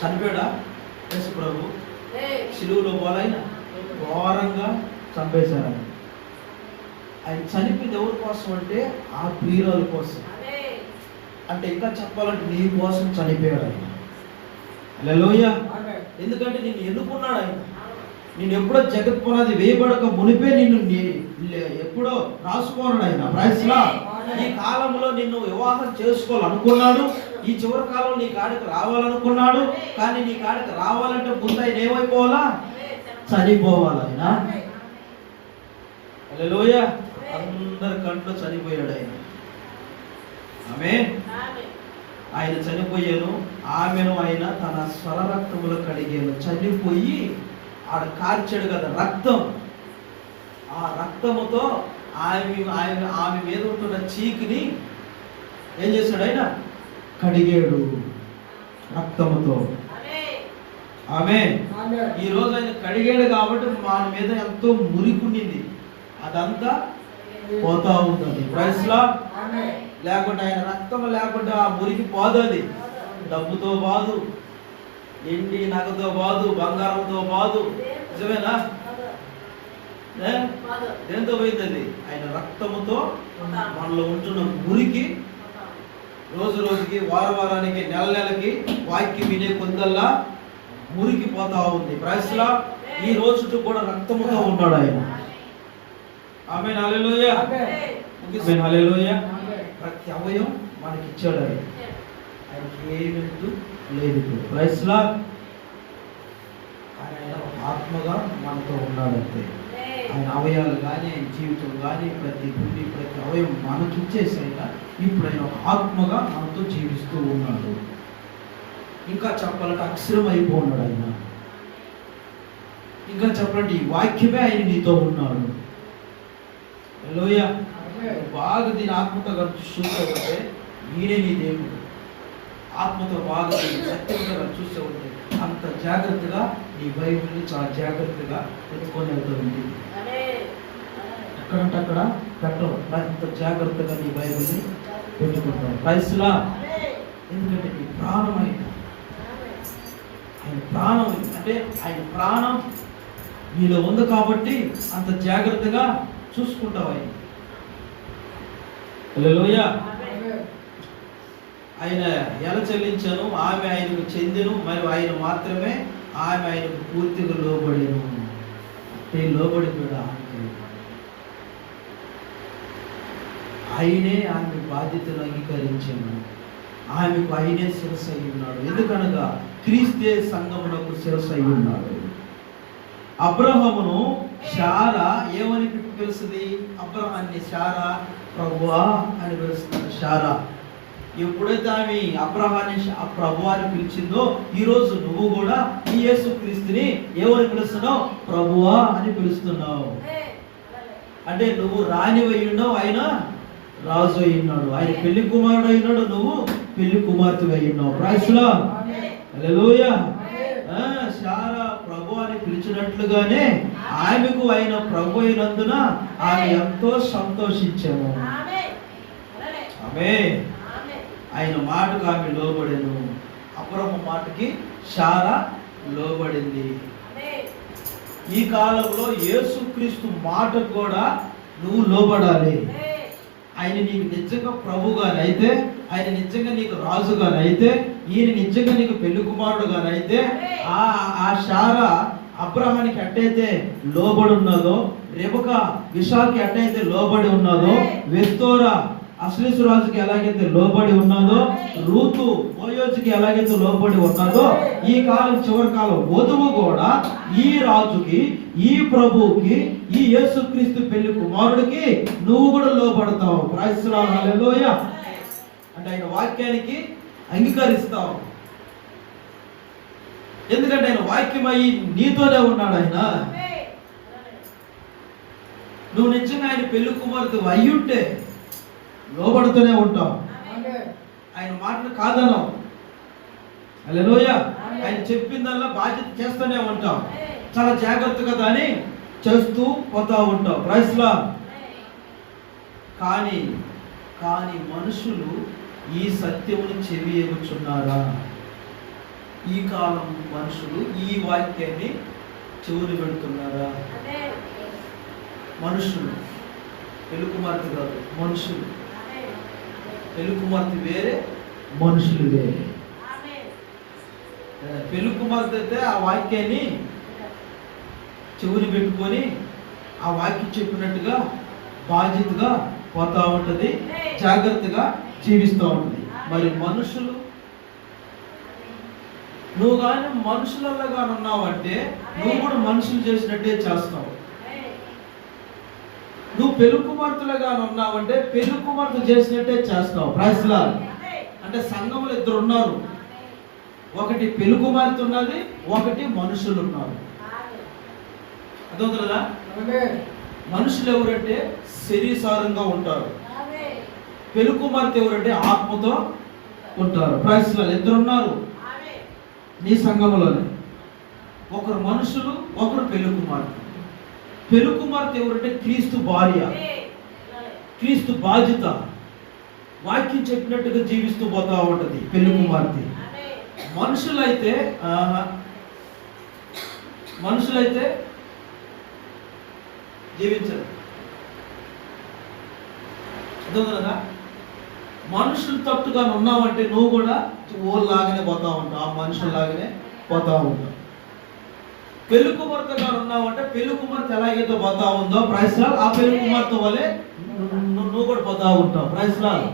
చనిపోయాడా యేసు ప్రభు? శిలువలో పోలైన ఘోరంగా చంపేశారు. ఆయన చనిపోయింది ఎవరి కోసం అంటే ఆ ప్రియురాల కోసం. అంటే ఇంకా చెప్పాలంటే నీ కోసం చనిపోయాడు ఆయన. హల్లెలూయా. ఎందుకంటే నిన్ను ఎన్నుకున్నాడు ఆయన. నేను ఎప్పుడో జగత్ పునాది వేయబడక మునిపే నిన్ను ఎప్పుడో రాసుకోనాడు ఆయన. Praise Lord. ఈ కాలంలో నిన్ను వివాహం చేసుకోవాలనుకున్నాడు. ఈ చివరి కాలంలో నీ కాడికి రావాలనుకున్నాడు. కానీ నీ కాడికి రావాలంటే ముందు ఆయన ఏమైపోవాలా? చనిపోవాలి ఆయన. హల్లెలూయా. అందరి కంట్లో చనిపోయాడు ఆయన. ఆమేన్. ఆయన చనిపోయాను, ఆమెను ఆయన తన స్వర రక్తములో కడిగాను. చనిపోయి ఆడ కార్చాడు కదా రక్తం. ఆ రక్తముతో ఆమె మీద ఉంటున్న చీకిని ఏం చేశాడు ఆయన? కడిగాడు రక్తముతో. ఆమేన్. ఈ రోజు ఆయన కడిగాడు కాబట్టి మన మీద ఎంతో మురికుండింది, అదంతా పోతా ఉంటుంది. Praise Lord. లేకుంటే ఆయన రక్తం లేకుంటే ఆ మురికి పోదది. డబ్బుతో బాదు, ఎండి నగతో బాదు, బంగారంతో బాదు. నిజమేనా? దేంతో పోయింది అది? ఆయన రక్తముతో మనలో ఉంటున్న మురికి రోజు రోజుకి, వారానికి, నెలకి వాక్యం వినే కొందల్లా మురికి పోతా ఉంది. Praise Lord. ఈ రోజు కూడా రక్తముతో ఉన్నాడు ఆయన. ఆమేన్. హల్లెలూయా. ఆమేన్. హల్లెలూయా. ప్రతి అవయవం మనకి ఇచ్చాడు ఆయన. ఆయనకి ఏమిటూ లేదు. Praise Lord. ఆయన ఆత్మగా మనతో ఉన్నాడంతే. ఆయన అవయవాలు కానీ, ఆయన జీవితం కానీ, ప్రతి గుండి, ప్రతి అవయవం మనకి ఇచ్చేసి ఆయన ఇప్పుడు ఆయన ఆత్మగా మనతో జీవిస్తూ ఉన్నాడు. ఇంకా చెప్పాలంటే అక్షరం అయిపోన్నాడు ఆయన. ఇంకా చెప్పాలంటే ఈ వాక్యమే ఆయన నీతో ఉన్నాడు. హల్లెలూయా. బాగా దీని ఆత్మతో చూస్తూ ఉంటే ఈయనే నీ దేవుడు. ఆత్మతో బాగా సత్యంగా చూస్తూ ఉంటే అంత జాగ్రత్తగా నీ బైబిల్ని చాలా జాగ్రత్తగా ఎత్తుకొని వెళ్తూ ఉంది. ఎక్కడంటే అక్కడ పెట్టవు, అంత జాగ్రత్తగా నీ బైబిల్ని పెట్టుకుంటావు. Praise Lord. ఎందుకంటే నీ ప్రాణం ఆయన ప్రాణం అంటే ఆయన ప్రాణం నీలో ఉంది కాబట్టి అంత జాగ్రత్తగా చూసుకుంటావు ఆయన. హల్లెలూయా. ఆయన ఎలా చెల్లించను, ఆమె ఆయనకు చెందిను, మరియు ఆయన మాత్రమే ఆమె ఆయనకు పూర్తిగా లోబడిను. అంటే లోబడిపోయాడు. ఆయనే ఆమె బాధ్యతను అంగీకరించాను. ఆమెకు ఆయనే శిరస్సు అయి ఉన్నాడు. ఎందుకనగా క్రీస్తే సంఘమునకు శిరస్సు అయి ఉన్నాడు. అబ్రహామును శారా ఏమని పిలుస్తుంది? అబ్రహాన్ని శారా ప్రభువా అని పిలుస్తున్నారు. శారా ఎప్పుడైతే ఆమె అబ్రహాన్ని ప్రభువా అని పిలిచిందో, ఈరోజు నువ్వు కూడా ఈ యేసు క్రీస్తుని ఏమని పిలుస్తున్నావు? ప్రభువా అని పిలుస్తున్నావు. అంటే నువ్వు రాణివై ఉన్నావు, ఆయన రాజు అయి ఉన్నాడు. ఆయన పెళ్లి కుమారుడు అయినాడు, నువ్వు పెళ్లి కుమార్తె అయి ఉన్నావు. Praise Lord. హల్లెలూయా. శారా ప్రభు అని పిలిచినట్లుగానే ఆమెకు ఆయన ప్రభు అయినందున ఆమె ఎంతో సంతోషించాము. ఆమేన్. ఆయన మాటకు ఆమె లోబడెను. అబ్రహాము మాటకి శారా లోబడింది. ఈ కాలంలో యేసుక్రీస్తు మాటకు కూడా నువ్వు లోబడాలి. ఆయన నీకు నిజంగా ప్రభుగానైతే, ఆయన నిజంగా నీకు రాజుగానైతే, ఈయన నిజంగా నీకు పెళ్లి కుమారుడుగానైతే, ఆ శారా అబ్రహానికి అట్టయితే లోబడి ఉన్నదో, రెబెకా ఇషాకి అట్టయితే లోబడి ఉన్నదో, వెస్తోరా అశ్లీసురాజుకి ఎలాగైతే లోబడి ఉన్నదో, రూతు బోయోజుకి ఎలాగైతే లోబడి ఉన్నదో, ఈ కాలం చివరి కాలం వధువు కూడా ఈ రాజుకి, ఈ ప్రభువుకి, ఈ యేసుక్రీస్తు పెళ్లి కుమారుడికి నువ్వు కూడా లోబడతావు. Praise Lord. హల్లెలూయా. అంటే ఆయన వాక్యానికి అంగీకరిస్తావు. ఎందుకంటే ఆయన వాక్యమై నీతోనే ఉన్నాడు. ఆయన నువ్వు నిజంగా ఆయన పెళ్లి కుమారుడు అయ్యుంటే లోబడుతూనే ఉంటావు. ఆయన మాటలు కాదనవు. హల్లెలూయా. ఆయన చెప్పిందల్లా బాధ్యత చేస్తూనే ఉంటాం. చాలా జాగ్రత్తగా దాన్ని చేస్తూ పోతా ఉంటాం. Praise Lord. కానీ మనుషులు ఈ సత్యమును చెవి ఎగుచున్నారా? ఈ కాలం మనుషులు ఈ వాక్యాన్ని చెవులు పెడుతున్నారా? మనుషులు, పెళ్ళికుమార్తె కాదు, మనుషులు. పెళ్ళికుమార్తె వేరే, మనుషులు వేరే. పెళ్ళికుమార్తె అయితే ఆ వాక్యాన్ని చెవులు పెట్టుకొని ఆ వాక్యం చెప్పినట్టుగా బాధ్యతగా పోతా ఉంటుంది, జాగ్రత్తగా జీవిస్తూ ఉంటుంది. మరి మనుషులు, నువ్వు కానీ మనుషులలో కానీ ఉన్నావంటే నువ్వు కూడా మనుషులు చేసినట్టే చేస్తావు. నువ్వు పెళ్ళికుమార్తెలుగా ఉన్నావంటే పెళ్ళికుమార్తె చేసినట్టే చేస్తావు. Praise Lord. అంటే సంఘంలో ఇద్దరు ఉన్నారు, ఒకటి పెళ్ళికుమార్తె ఉన్నది, ఒకటి మనుషులు ఉన్నారు. అదవుతుందా? మనుషులు ఎవరంటే శరీరసారంగా ఉంటారు, పెళ్ళికుమార్తె ఎవరంటే ఆత్మతో ఉంటారు. Praise Lord. ఇద్దరు ఉన్నారు నీ సంఘంలోనే, ఒకరు మనుషులు, ఒకరు పెళ్ళికుమార్తె. పెళ్ళికుమార్తె ఎవరంటే క్రీస్తు భార్య, క్రీస్తు బాధ్యత, వాక్యం చెప్పినట్టుగా జీవిస్తూ పోతా ఉంటుంది పెళ్ళికుమార్తె. మనుషులైతే జీవించరు. కదా, మనుషులు తట్టుగా ఉన్నావంటే నువ్వు కూడా ఓళ్ళలాగానే పోతా ఉంటావు, ఆ మనుషుల్లాగానే పోతా ఉంటావు. పెళ్ళికుమార్తెగా ఉన్నావంటే పెళ్ళికుమార్తె ఎలాగైతే పోతా ఉందో ప్రైజ్ లార్డ్, ఆ పెళ్ళికుమార్తె వల్లే నువ్వు కూడా పోతా ఉంటావు. Praise Lord.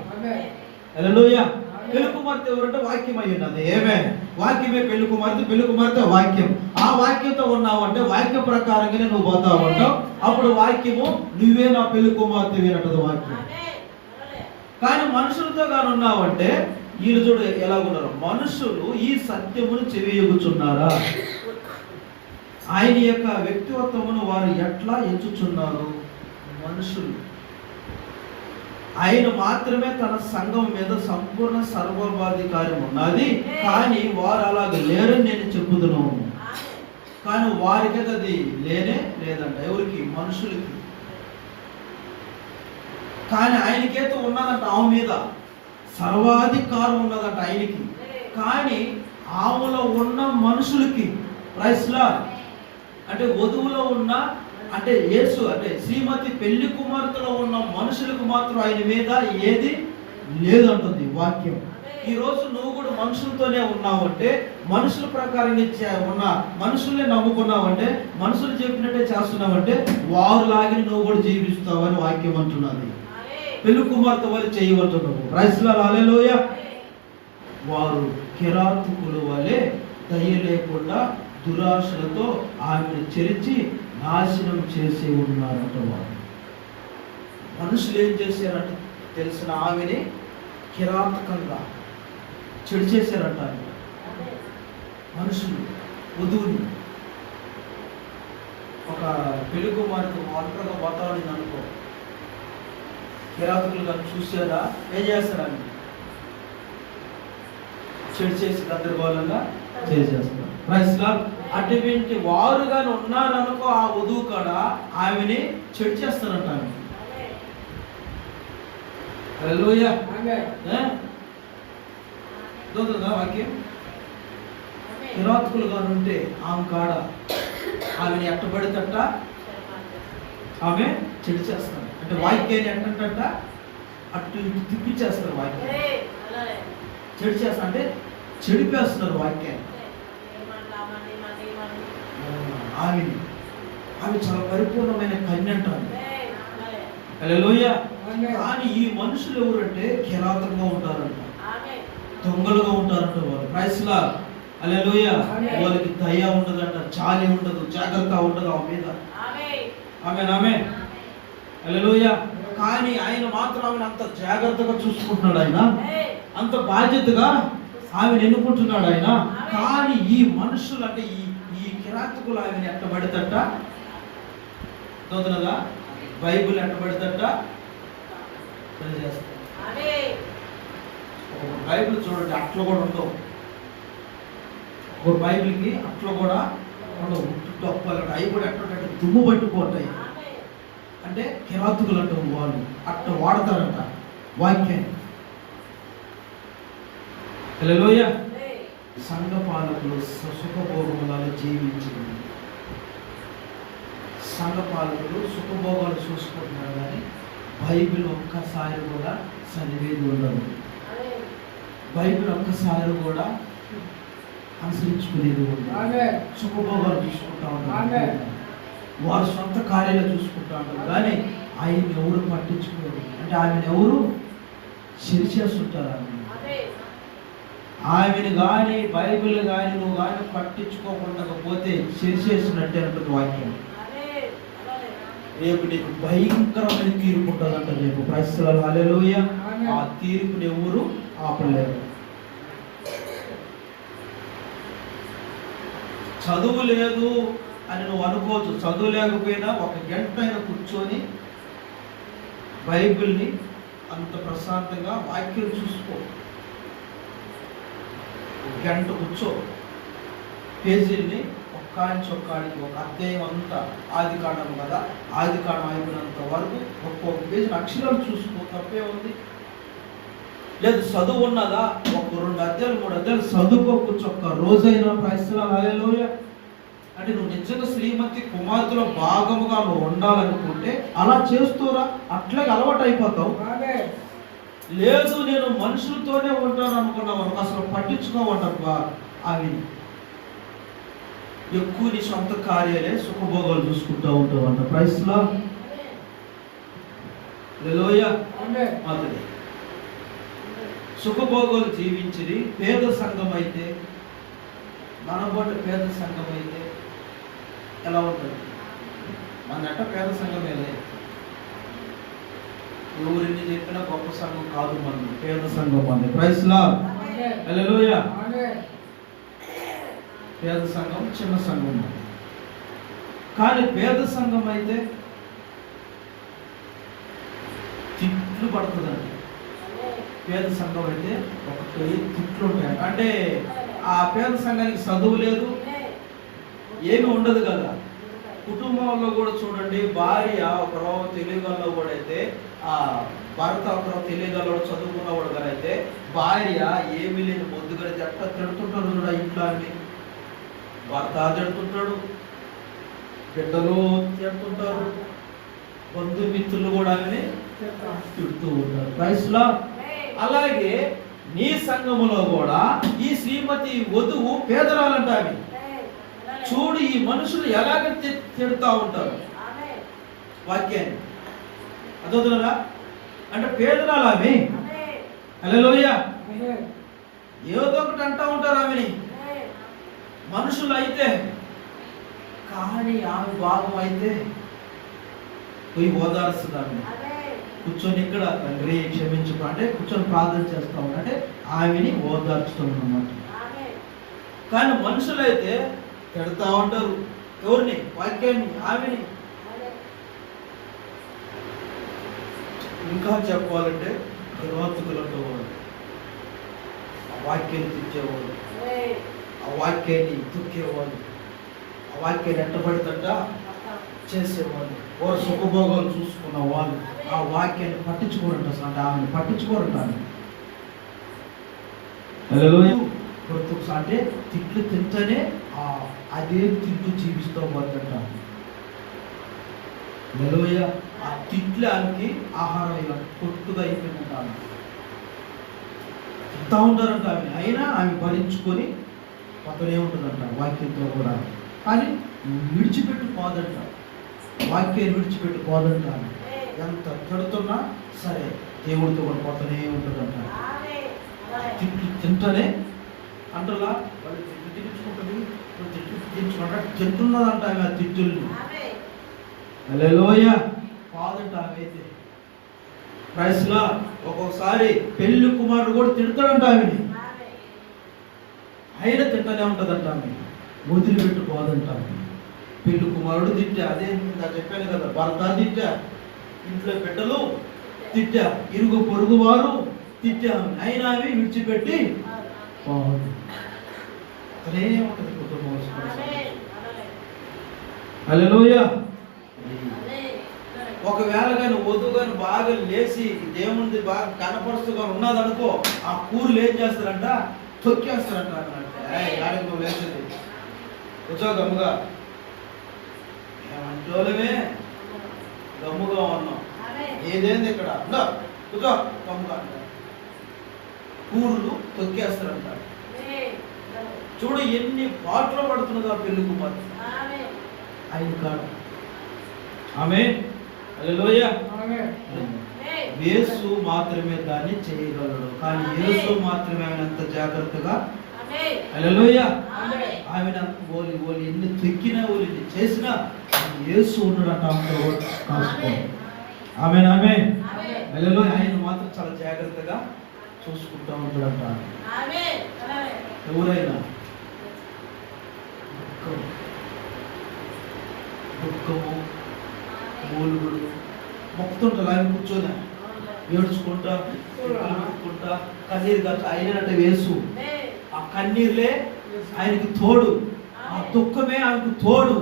హల్లెలూయా. పెళ్ళికుమార్తె ఎవరంటే వాక్యం అయి ఉన్నది. ఏమే వాక్యమే పెళ్ళికుమార్తె, పెళ్ళికుమార్తె వాక్యం. ఆ వాక్యంతో ఉన్నావంటే వాక్యం ప్రకారంగానే నువ్వు పోతా ఉంటావు. అప్పుడు వాక్యము నువ్వే నా పెళ్ళికుమార్తె వినటది వాక్యం. కానీ మనుషులతో కానీ ఉన్నావంటే వీళ్ళు చూడు ఎలాగున్నారు, మనుషులు ఈ సత్యమును చెవియొగ్గుచున్నారా, ఆయన యొక్క వ్యక్తిత్వమును వారు ఎట్లా ఎంచుచున్నారు. మనుషులు, ఆయన మాత్రమే తన సంఘం మీద సంపూర్ణ సర్వాధికారం ఉన్నది, కానీ వారు అలాగ లేరని నేను చెప్పుదును. కానీ వారికి అది లేనే లేదంట. ఎవరికి? మనుషులకి. కానీ ఆయనకైతే ఉన్నదంట, ఆమె మీద సర్వాధికారం ఉన్నదంట ఆయనకి. కానీ ఆమెలో ఉన్న మనుషులకి, ప్రైజ్ లార్డ్, అంటే వధువులో ఉన్న, అంటే యేసు అంటే శ్రీమతి పెళ్లి కుమార్తెలో ఉన్న మనుషులకు మాత్రం ఆయన మీద ఏది లేదంటుంది వాక్యం. ఈ రోజు నువ్వు కూడా మనుషులతోనే ఉన్నావంటే, మనుషుల ప్రకారంగా ఉన్న మనుషుల్ని నమ్ముకున్నావంటే, మనుషులు చెప్పినట్టే చేస్తున్నావంటే వారు లాగిన నువ్వు కూడా జీవిస్తావని వాక్యం అంటున్నది. పెళ్లి కుమార్తె వల్ల చేయవచ్చున్నావు. Praise Lord. హల్లెలూయా. వారు కిరాతకుల వలె దయ లేకుండా దురాశలతో ఆమెను చెరిచి నాశనం చేసి ఉన్నారంట. వారు మనుషులు ఏం చేశారంట తెలిసిన, ఆమెని కిరాతకంగా చెడు చేశారంట. మనుషులు వధువుని, ఒక పెళ్లి కుమార్తె ఒంటరిగా పోతామని అనుకో, కిరాతకులు కానీ చూసారా ఏం చేస్తారని చెడు చేసి గందరగోళంగా చేసేస్తారు. Praise Lord. అటువంటి వారు కానీ ఉన్నారనుకో, ఆ వధువు కాడ ఆమెని చెడు చేస్తారంట. హల్లెలూయా. వాక్యం. కిరాతకులు కానీ ఉంటే ఆమె కాడ ఆమెని ఎట్టబడితట ఆమె చెడు చేస్తారు. అంటే వాక్యాన్ని ఎట్టంట అటు తిప్పించేస్తారు, వాక్యం చెడు చేస్తారు, అంటే చెడిపేస్తున్నారు వాక్యాన్ని. ఆమె చాలా పరిపూర్ణమైన కన్య అంటారు. హల్లెలూయా. కానీ ఈ మనుషులు ఎవరంటే కిరాతకంగా ఉంటారంట, దొంగలుగా ఉంటారంట వాళ్ళు. Praise Lord. హల్లెలూయా. వాళ్ళకి దయ ఉండదంట, చాలి ఉండదు, జాగ్రత్త ఉండదు ఆమె మీద. ఆమేన్, ఆమేన్. హల్లెలూయా. కానీ ఆయన మాత్రం ఆమెను అంత జాగ్రత్తగా చూసుకుంటున్నాడు, ఆయన అంత బాధ్యతగా ఆమెను ఎన్నుకుంటున్నాడు ఆయన. కానీ ఈ మనుషులు అంటే ఈ కిరాతకులు ఆమెను ఎట్టబడితట చదువుతున్నదా, బైబిల్ ఎట్టబడితట తెలియజేస్తారు. ఒక బైబిల్ చూడండి, అట్లా కూడా ఉండవు. ఒక బైబిల్కి అట్లా కూడా ఉండవు, డొప్పలు అవి కూడా ఎట్లా దుమ్ము పట్టుకుంటాయి. అంటే కిరాతకులు అంటారు వాళ్ళు, అట్లా వాడతారంట వాక్యాన్ని. హల్లెలూయా. సంఘ పాలకులు సుఖభోగములలో జీవించింది. సంఘ పాలకులు సుఖభోగాలు చూసుకుంటున్నారు కానీ బైబిల్ ఒక్కసారి కూడా చదివేది ఉండదు. బైబిల్ ఒక్కసారి కూడా అనుసరించుకునేది ఉండదు. సుఖభోగాలు చూసుకుంటా ఉంటారు, వారు సొంత కార్యాలు చూసుకుంటా ఉంటారు కానీ ఆయన ఎవరు పట్టించుకోరు. అంటే ఆమెను ఎవరు చేస్తుంటారు. ఆమెను కానీ బైబిల్ కానీ నువ్వు కానీ పట్టించుకోకుండా పోతే చేసినట్టే ఉంటుంది వాక్యం. రేపు నీకు భయంకరమైన తీర్పు ఉంటుందంట. రేపు పరిస్థితులు హల్లెలూయా. ఆ తీర్పుని ఎవరు ఆపలేరు. చదువు లేదు అని నువ్వు అనుకోవచ్చు. చదువు లేకపోయినా ఒక గంట అయినా కూర్చొని బైబిల్ని అంత ప్రశాంతంగా వాక్యం చూసుకో. ఒక గంట కూర్చో, పేజీల్ని ఒక్కానికి ఒక అధ్యాయం అంతా, ఆది కాండం కదా, ఆది కాండం అయిపోయినంత వరకు ఒక్కొక్క పేజీ అక్షరాలు చూసుకో, తప్పే ఉంది. లేదు చదువు ఉన్నదా, ఒక 2 అధ్యాయులు 3 అధ్యాయులు చదువుకోవచ్చు ఒక్క రోజైనా. పరిస్థితులు హల్లెలూయా. అంటే నువ్వు నిజంగా శ్రీమతి కుమార్తెలో భాగముగా నువ్వు ఉండాలనుకుంటే అలా చేస్తూరా, అట్లాగే అలవాటు అయిపోతావు. లేదు నేను మనుషులతోనే ఉంటాను అనుకున్నావు అనుకో, అసలు పట్టించుకోవటబ్బా. అవి ఎక్కువ నీ సొంత కార్యాలే సుఖభోగాలు చూసుకుంటూ ఉంటావు అంట. ప్రైస్లా హల్లెలూయా. మొదటి సుఖభోగాలు జీవించి పేద సంఘం అయితే, మన బోట పేద సంఘం అయితే ఎలా ఉంటుంది? మన పేద సంఘమేలే, ఎవరిని చెప్పినా గొప్ప సంఘం కాదు మన పేద సంఘం మనది. ప్రైస్లా హల్లెలూయా. పేద సంఘం చిన్న సంఘం. కానీ పేద సంఘం అయితే తిట్లు పడుతుందండి. పేద సంఘం అయితే ఒకటి తిట్లు ఉంటాయి. అంటే ఆ పేద సంఘానికి చదువు లేదు, ఏమి ఉండదు కదా. కుటుంబంలో కూడా చూడండి, భార్య ఒకరో తెలియగల్లో కూడా అయితే, ఆ భర్త ఒకరో తెలియగల్లో చదువుకున్నవాడు కానీ అయితే, భార్య ఏమీ లేని మొద్దుగా జట్ట తిడుతుంటారు కూడా. ఇంట్లో అన్ని భర్త తిడుతుంటాడు, బిడ్డలు తిడుతుంటారు, బంధుమిత్రులు కూడా తిడుతూ ఉంటారు. ప్రైస్లా. అలాగే నీ సంఘములో కూడా ఈ శ్రీమతి వధువు పేదరాలంట. ఆమె చూడు, ఈ మనుషులు ఎలాగ తిడుతూ ఉంటారు వాక్యాన్ని. అదొదలరా అంటే పేదరాలు ఆమె. హల్లెలూయా. ఏదో ఒకటి అంటూ ఉంటారు ఆమెని మనుషులు అయితే. కానీ ఆమె భాగం అయితే పోయి ఓదార్స్తుంది. కూర్చొని ఇక్కడ తండ్రి క్షమించుకో అంటే కూర్చొని ప్రార్థన చేస్తా అంటే ఆమెని ఓదార్చడం అన్నమాట. కానీ మనుషులైతే తిడతా ఉంటారు. ఎవరిని? వాక్యాన్ని, ఆమెని. ఇంకా చెప్పాలంటే దుర్వార్తకులతో ఆ వాక్యాన్ని తెచ్చేవాడు, ఆ వాక్యాన్ని తొక్కేవాడు, ఆ వాక్యాన్ని ఎట్టబడితట చేసేవాళ్ళు, వారు సుఖభోగాలు చూసుకున్న వాళ్ళు ఆ వాక్యాన్ని పట్టించుకోరంట. అంటే ఆమెను పట్టించుకోరంట. అంటే తిట్లు తింటేనే అదే తిట్లు జీవిస్తూ పోతుంట. హల్లెలూయా. ఆ తిట్లు ఆమెకి ఆహారం ఇలా కొట్టుగా అయిపోయిందంట. తింటా ఉంటారంట ఆమె. అయినా ఆమె భరించుకొని పక్కనే ఉంటుందంట వాక్యంతో కూడా. కానీ విడిచిపెట్టి పోదంట, వాక్యాన్ని విడిచిపెట్టి పోదంట. ఎంత తిడుతున్నా సరే దేవుడితో కూడా పోతూనే ఉంటుందంట. తిట్లు తింటనే అంటలా వాళ్ళు తిట్లు తిట్టించుకుంటుంది, తిట్లు తిట్టించుకుంటా తింటున్నదంట ఆమె ఆ తిట్టుల్ని. హల్లెలూయా. కాదంట ఆమె అయితే. ప్రైస్లా. ఒక్కొక్కసారి పెళ్లి కుమారుడు కూడా తిడతాడంట ఆమెని, అయినా తింటూనే ఉంటుందంట ఆమె. వదిలిపెట్టుకోదంట. పెళ్లి కుమారుడు తిట్టా, అదే చెప్పాను కదా, భర్త తిట్టా, ఇంట్లో బిడ్డలు తిట్టా, ఇరుగు పొరుగు వారు తిట్టా, అయినా అవి విడిచిపెట్టి పోదు. అదే ఉంటుంది కుటుంబం. హల్లెలూయా. ఒకవేళ కానీ వధువు కానీ బాగా లేచి దేవునిది బాగా కనపరుస్తుగా ఉన్నదనుకో, ఆ కూరలు ఏం చేస్తారంట? తొక్కేస్తారంట. యాడికి నువ్వు లేచింది? కూర్చో గమ్ముగా. ఏమంటోలమే గమ్ముగా ఉన్నాం. ఏదేంది ఇక్కడ? కూర్చో గమ్ముగా. కూరులు తొక్కేస్తారంటారు. చూడు ఎన్ని పాటలు పడుతున్నదో ఆ పెళ్లి కుమార్తె ఆయన కాడ. ఆమేన్, హల్లెలూయా. యేసు మాత్రమే దాన్ని చేయగలడు, కానీ యేసు మాత్రమే ఆయన అంత జాగ్రత్తగా, హల్లెలూయా, ఆమెను ఓలి ఎన్ని తొక్కినా ఓలి చేసినా యేసు ఉన్నాడట. ఆమేన్, ఆమేన్, హల్లెలూయా. ఆయన మాత్రం చాలా జాగ్రత్తగా చూసుకుంటా ఉంటాడట. ఎవరైనా దుఃఖము మూలుగుడు మొక్కుతుంటారు. ఆయన కూర్చొని ఏడ్చుకుంటా ఏడుచుకుంటా కన్నీరు కాదు. ఆయనంటే యేసు ఆ కన్నీరులే ఆయనకు తోడు, ఆ దుఃఖమే ఆయనకు తోడు,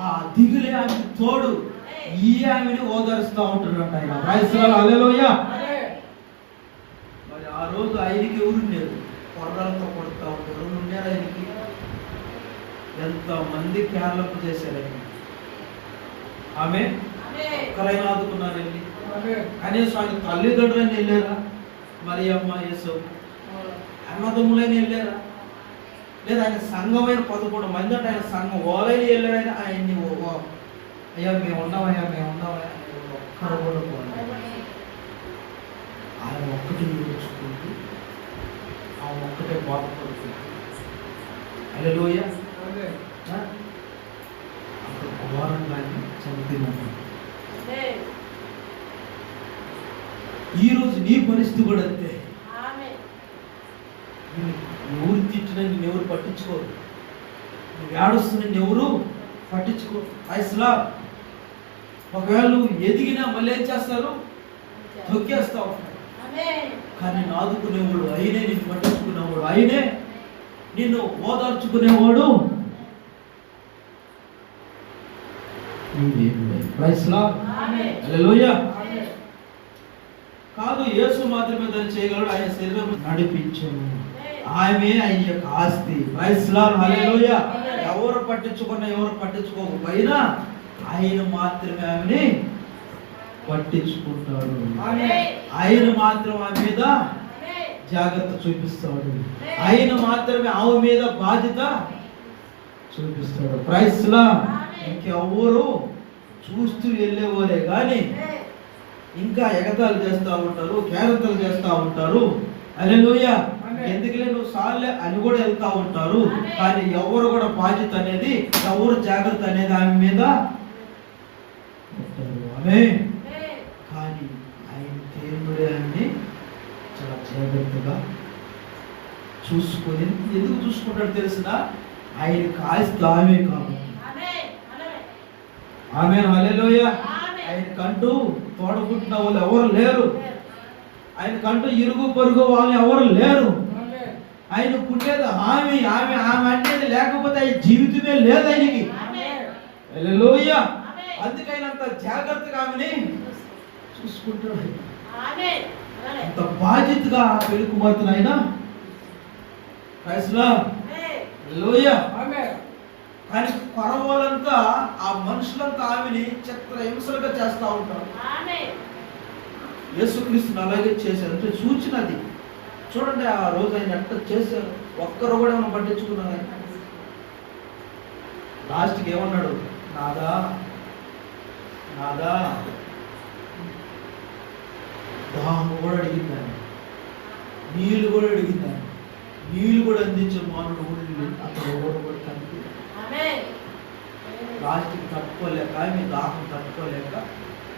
ఆ దిగులే ఆయనకు తోడు. ఈ ఆమెని ఓదారుస్తూ ఉంటున్నట్టు ఆయన. ప్రైజ్ లార్డ్, హల్లెలూయా. మరి ఆ రోజు ఆయనకి ఎవరున్నారు? కొర్రలతో కొడుతూ ఉంటారు. ఎవరు ఉన్నారు ఆయనకి? ఎంతమంది కేరళకు చేశారు ఆయన. ఆమె ఒక్కరైనా ఆదుకున్నారండి. కనీసం ఆయన తల్లిదండ్రులని వెళ్ళారా? మరి అమ్మ యేసు అన్నదమ్ములని వెళ్ళారా? లేదా ఆయన సంఘమైన 11 మంది అంటే ఆయన సంఘం ఓలైన వెళ్ళారైనా ఆయన్ని అయ్యా మేము ఉన్నామయ్యా మేము ఉన్నామయ్యా ఒక్కరు కూడా పోలేదు. ఆయన ఒక్కటి నేర్చుకుంటూ ఆ ఒక్కటే బాధపడుతుంది. హల్లెలూయా. అంత ఘోరంగానే చంపినట్టు. ఈరోజు నీ పరిస్థితి కూడా అంతే. ఎవరు తిట్టినా నిన్ను ఎవరు పట్టించుకోరు, నువ్వు ఏడుస్తున్నా ఎవరు పట్టించుకోరు. వయసులా ఒకవేళ నువ్వు ఎదిగినా మళ్ళీ ఏం చేస్తారు? తొక్కేస్తా ఉంటారు. కానీ ఆదుకునేవాడు అయినే, నిన్ను పట్టించుకునేవాడు అయినే, నిన్ను ఓదార్చుకునేవాడు కాదు. యేసు మాత్రమే దాన్ని చేయగలడు. ఆయన శరీరం నడిపించను, ఆమె ఆయన యొక్క ఆస్తి. ప్రైజ్ లార్డ్, హల్లెలూయా. ఎవరు పట్టించుకున్నా ఎవరు పట్టించుకోకపోయినా ఆయన మాత్రమే ఆమెని పట్టించుకుంటాడు. ఆయన మాత్రం ఆమె మీద జాగ్రత్త చూపిస్తాడు. ఆయన మాత్రమే ఆమె మీద బాధ్యత చూపిస్తాడు. Praise Lord. ఇంకెవరు చూస్తూ వెళ్ళేవారే కానీ ఇంకా ఎగతాలు చేస్తూ ఉంటారు, కేరతలు చేస్తూ ఉంటారు. హల్లెలూయా. ఎందుకులే నువ్వు సార్లే అని కూడా వెళ్తా ఉంటారు. కానీ ఎవరు కూడా బాధ్యత అనేది, ఎవరు జాగ్రత్త అనేది ఆమె మీద ఆమేన్. కానీ ఆయన దేవుడే అని చాలా జాగ్రత్తగా చూసుకొని, ఎందుకు చూసుకుంటాడు తెలిసిన? ఆయన కాస్త ఆమె కాబట్టి. ఆమేన్, హల్లెలూయా. ఆయనకంటూ తోడబుట్టిన వాళ్ళు ఎవరు లేరు, ఆయనకంటూ ఇరుగు పొరుగు వాళ్ళు ఎవరు లేరు. ఆయన పుట్టేది ఆమె ఆమె ఆమె అనేది లేకపోతే ఆయన జీవితమే లేదు ఆయనకి. హల్లెలూయా. అందుకైనంత జాగ్రత్తగా ఆమెని చూసుకుంటాడు. అంత బాధ్యతగా పెళ్లి కుమార్తెను ఆయన. ప్రైజ్ లార్డ్, హల్లెలూయా. కానీ పరవాళ్ళంతా ఆ మనుషులంతా ఆమెని చిత్ర హింసలుగా చేస్తూ ఉంటారు. యేసుక్రీస్తుని అలాగే చేశారు. అంటే సూచనది. చూడండి ఆ రోజు ఆయన ఎట్లా చేశారు. ఒక్కరు కూడా ఏమైనా పట్టించుకున్నారు ఆయన. లాస్ట్కి ఏమన్నాడు? నాదా నాదా దాహం కూడా అడిగిందాన్ని, నీళ్ళు కూడా అడిగిందాన్ని, నీళ్ళు కూడా అందించే మానవుడు ఉండి అక్కడ ఎవరు కూడా కనిపి లాస్ట్కి తట్టుకోలేక, మీ దాహం తట్టుకోలేక,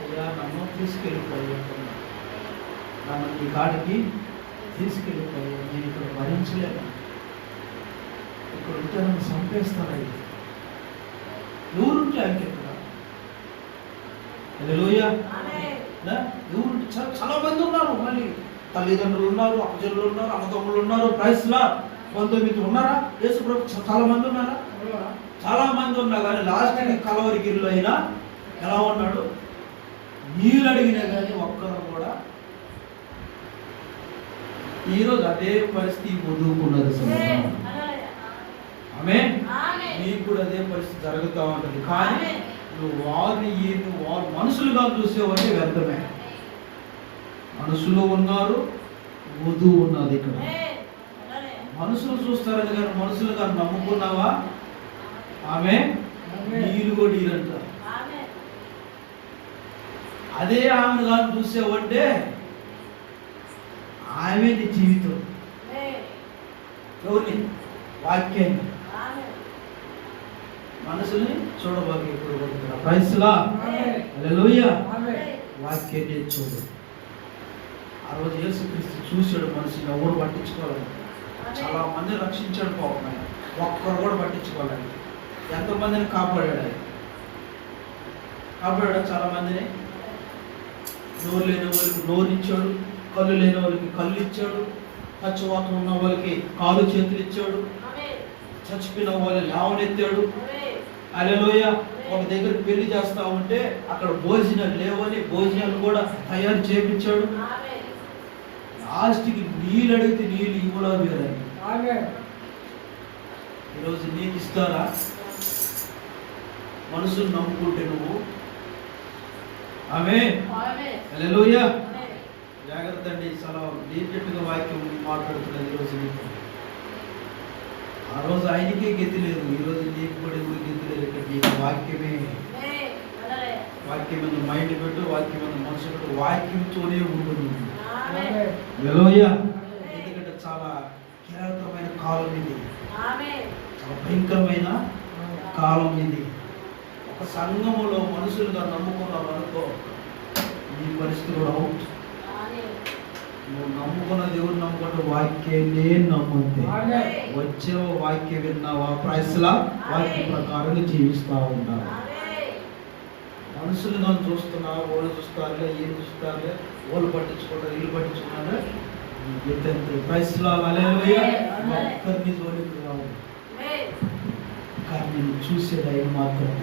అయ్యా నన్ను తీసుకెళ్ళిపోయాను, నన్ను ఈ కాడికి తీసుకెళ్ళిపోయాను, నేను ఇక్కడ భరించలేను, ఇక్కడ ఉంటే నన్ను చంపేస్తానయ్యి. ఎవరుంటే ఆయనకి ఇక్కడ? హల్లెలూయా. ఎవరుంటే చాలా మంది ఉన్నారు. మళ్ళీ తల్లిదండ్రులు ఉన్నారు, అప్పచెల్లు ఉన్నారు, అన్నదమ్ములు ఉన్నారు. Praise lord. 19 ఉన్నారా? యేసు ప్రభు చాలా మంది ఉన్నారా? చాలా మంది ఉన్నా కానీ లాస్ట్కి కలవరిగిరిలో అయినా ఎలా ఉన్నాడు? నీళ్ళు అడిగినా కానీ ఒక్కరు కూడా. ఈరోజు అదే పరిస్థితి వదులుకున్నది. జరుగుతూ ఉంటుంది. కానీ నువ్వు వారిని వారు మనుషులుగా చూసేవంటే వ్యర్థమే. మనుషులు ఉన్నారు, వధువు ఉన్నది. ఇక్కడ మనుషులు చూస్తారని కానీ మనుషులుగా నమ్ముకున్నావా? ఆమె నీళ్ళు కూడా ఈరంట. అదే ఆమెను కానీ చూసేవంటే ఆమె నీ జీవితం. ఎవరిని? వాక్యాన్ని. మనసుని చూడబాకి ఎప్పుడు కొడుతున్నా. ప్రైస్లా హల్లెలూయా. వాక్యాన్ని చూడు. ఆ రోజు యేసుక్రీస్తు చూశాడు మనిషిని, ఎవరు పట్టించుకోవాలి. చాలా మంది రక్షించాడు పాపం ఆయన, ఒక్కరు కూడా పట్టించుకోవాలి. ఎంతమందిని కాపాడాడు ఆయన. కాపాడాడు చాలా మందిని. నోరు లేని వాళ్ళకి నోరు ఇచ్చాడు, కళ్ళు లేని వాళ్ళకి కళ్ళు ఇచ్చాడు, పచ్చవాతం ఉన్న వాళ్ళకి కాలు చేతులు ఇచ్చాడు, చచ్చిపోయిన వాళ్ళని లేవనెత్తాడు. హల్లెలూయా. ఒక దగ్గర పెళ్లి చేస్తా ఉంటే అక్కడ భోజనాలు లేవని భోజనాలు కూడా తయారు చేయించాడు. లాస్ట్కి నీళ్ళు అడిగితే నీళ్ళు ఇవ్వడా వేరే. ఈరోజు నీకు ఇస్తారా? మనసును నమ్ముకుంటే నువ్వు. ఆమె హల్లెలూయా. జాగ్రత్త అండి. చాలా డీటెయిల్గా వాక్యం మాట్లాడుతున్నది ఈరోజు నీకు. ఆ రోజు ఆయనకే గతి లేదు, ఈరోజు నీకు కూడా ఎవరు గతి లేదు. ఇక్కడ నీకు వాక్యమే. వాక్యం మీద మైండ్ పెట్టు, వాక్యం మీద మనసు పెట్టు, వాక్యంతోనే ఉంటుంది. హల్లెలూయా. ఎందుకంటే చాలా కీలకమైన కాలం ఇది, చాలా భయంకరమైన కాలం ఇది. ఒక సంఘములో మనుషులుగా నమ్ముకున్నావు అనుకో, నీ పరిస్థితి కూడా అవుట్. నువ్వు నమ్ముకున్న దేవుడు నమ్ముకుంటే వాక్యాన్ని నమ్ముతే వచ్చేవో వాక్యం విన్నావా? ప్రైస్లా వాక్య ప్రకారంగా జీవిస్తూ ఉండాలి. మనుషులు నన్ను చూస్తున్నావు, వాళ్ళు చూస్తారులే, ఏం చూస్తారులే, వాళ్ళు పట్టించుకుంటారు, ఇల్లు పట్టించుకున్నారు. ప్రైస్లా హల్లెలూయా. ఒక్కరిని జోలికి రావు. కానీ నేను చూసేది ఆయన మాత్రమే.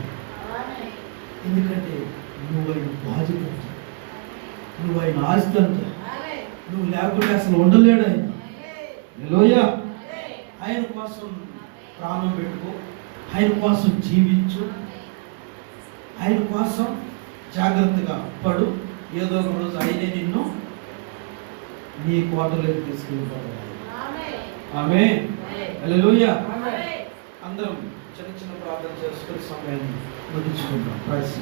ఎందుకంటే నువ్వు ఆయన బాధ్యత, నువ్వు ఆయన ఆస్తి అంట. నువ్వు లేకుంటే అసలు ఉండలేడు ఆయన. హల్లెలూయా. ఆయన కోసం ప్రాణం పెట్టుకో, ఆయన కోసం జీవించు, ఆయన కోసం జాగ్రత్తగా పడు. ఏదో ఒక రోజు ఆయనే నిన్ను నీ కోటలోకి తీసుకెళ్ళిపోతాడు. ఆమేన్. హల్లెలూయా. అందరం చిన్న చిన్న ప్రార్థన చేసుకుని సమయాన్ని ముగించుకుందాం. ప్రైజ్.